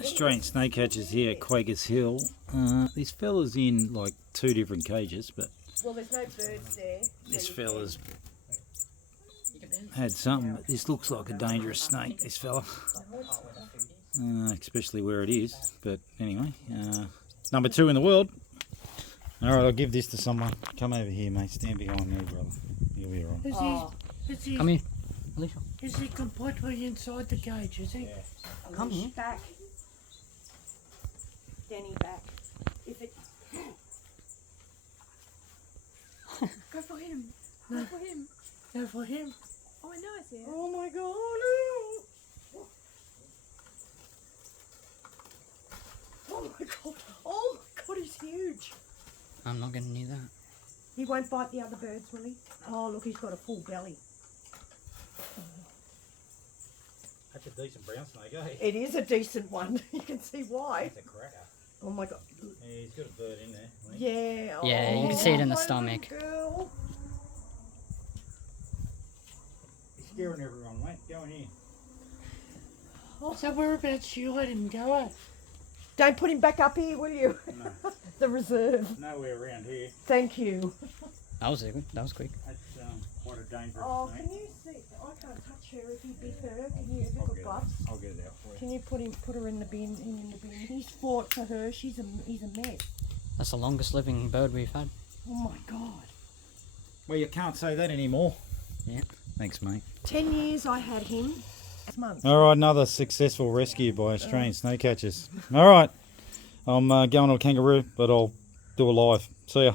Australian snake catchers here at Quakers Hill. This fella's in like 2 different cages, but well, there's no birds there. this fella's had something. But this looks like a dangerous snake, this fella. Especially where it is. But anyway, number 2 in the world. Alright, I'll give this to someone. Come over here, mate. Stand behind me, brother. You'll be alright. Come here. Alicia. Is he completely inside the cage, is he? Yeah. Come here. Back. Danny, back. If it... Go for him. Go for him. Go for him. Oh, I know it's here. Oh my god. Oh my god. Oh my god, he's huge. I'm not getting near that. He won't bite the other birds, will he? Oh, look, he's got a full belly. That's a decent brown snake, eh? It is a decent one. You can see why. That's a cracker. Oh my god. Yeah, he's got a bird in there. Yeah. Yeah, you can see it in the my stomach. little girl. He's scaring everyone, mate. Go in here. So whereabouts you let him go at? Don't put him back up here, will you? No. The reserve. Nowhere around here. Thank you. That was it. That was quick. That's quite a dangerous Oh, snake. can you see? I can't touch her if you bit her. Can you? Have you got gloves? I'll get it out for you. Can you put her in the bin? In the bin. He's fought for her. He's a mess. That's the longest living bird we've had. Oh my god. Well, you can't say that anymore. Yeah. Thanks, mate. 10 years I had him. 6 months. All right, another successful rescue by Australian snake catchers. All right, I'm going to a kangaroo, but I'll do a live. See ya.